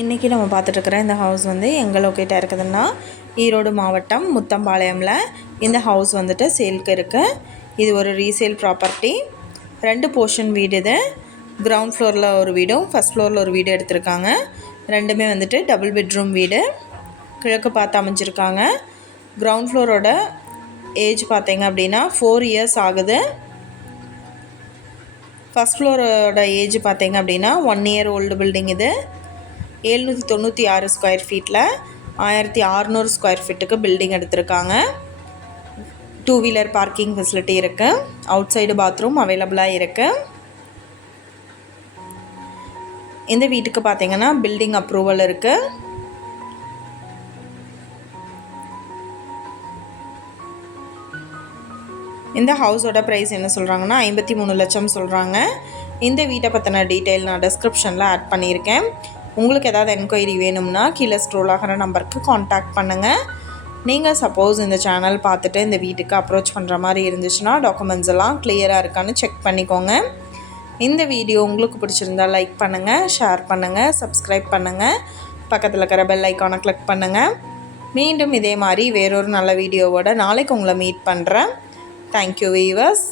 இன்றைக்கி நம்ம பார்த்துட்ருக்குற இந்த ஹவுஸ் வந்து எங்கே லொக்கேட்டாக இருக்குதுன்னா ஈரோடு மாவட்டம் முத்தம்பாளையமில் இந்த ஹவுஸ் வந்துட்டு சேல்க்கு இருக்குது. இது ஒரு ரீசேல் ப்ராப்பர்ட்டி. 2 போர்ஷன் வீடு. இது கிரவுண்ட் ஃப்ளோரில் ஒரு வீடும் ஃபஸ்ட் ஃப்ளோரில் ஒரு வீடு எடுத்திருக்காங்க. ரெண்டுமே வந்துட்டு டபுள் பெட்ரூம் வீடு. கிழக்கு பார்த்து அமைஞ்சிருக்காங்க. கிரவுண்ட் ஃப்ளோரோட ஏஜ் பார்த்தீங்க அப்படின்னா 4 இயர்ஸ் ஆகுது. ஃபஸ்ட் ஃப்ளோரோட ஏஜ் பார்த்தீங்க அப்படின்னா 1 இயர் ஓல்டு பில்டிங். இது 796 ஸ்கொயர் ஃபீட்டில் 1600 ஸ்கொயர் ஃபீட்டுக்கு பில்டிங் எடுத்திருக்காங்க. 2 வீலர் பார்க்கிங் ஃபெசிலிட்டி இருக்குது. அவுட் சைடு பாத்ரூம் அவைலபிளாக இருக்குது. இந்த வீட்டுக்கு பார்த்தீங்கன்னா பில்டிங் அப்ரூவல் இருக்குது. இந்த ஹவுஸோட ப்ரைஸ் என்ன சொல்கிறாங்கன்னா 53 லட்சம் சொல்கிறாங்க. இந்த வீட்டை பற்றின டீட்டெயில் நான் டிஸ்கிரிப்ஷனில் ஆட் பண்ணியிருக்கேன். உங்களுக்கு ஏதாவது என்கொயரி வேணும்னா கீழே ஸ்க்ரோல் ஆகிற நம்பருக்கு காண்டாக்ட் பண்ணுங்கள். நீங்கள் சப்போஸ் இந்த சேனல் பார்த்துட்டு இந்த வீட்டுக்கு அப்ரோச் பண்ணுற மாதிரி இருந்துச்சுன்னா டாக்குமெண்ட்ஸ் எல்லாம் கிளியராக இருக்கான்னு செக் பண்ணிக்கோங்க. இந்த வீடியோ உங்களுக்கு பிடிச்சிருந்தால் லைக் பண்ணுங்கள், ஷேர் பண்ணுங்கள், சப்ஸ்கிரைப் பண்ணுங்கள், பக்கத்தில் இருக்கிற பெல் ஐக்கானை கிளிக் பண்ணுங்கள். மீண்டும் இதே மாதிரி வேறொரு நல்ல வீடியோவோட நாளைக்கு உங்களை மீட் பண்ணுறேன். Thank you viewers.